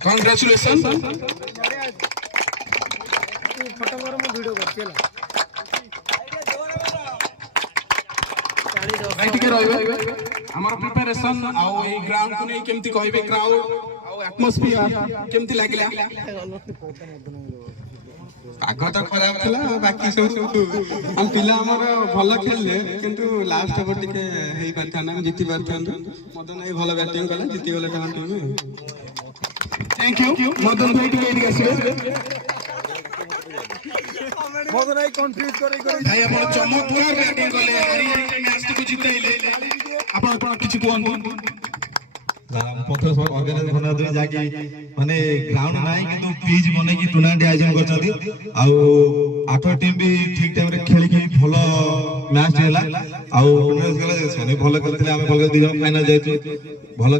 Congratulations. Preparation ground को नहीं केमती कहबे क्राउड एटमॉस्फियर केमती लागला पाग तो खराब थला बाकी सब हम पिला हमर भलो खेलले किंतु लास्ट पर टिके हेई पारथा ना जीति पारथन मदन भाई भलो बैटिंग कला जीति गले time team thank you Madan भाई टिके एडी आसीबे मदन भाई कंफ्यूज करे भाई अपन चमत्कार बैटिंग कले हरी हरी मैच को जितैले अपन किछि कोन पथर ऑर्गेनाइज बना दे जाके माने ग्राउंड नाही किंतु पिच बने की टूर्नामेंट आयोजन करछथि आ 8 टीम भी ठीक टाइम रे खेली के भलो मैच हेला आ टूर्नामेंट गले छने भलो करथले हम भलो 2 फाइनल जायछु भलो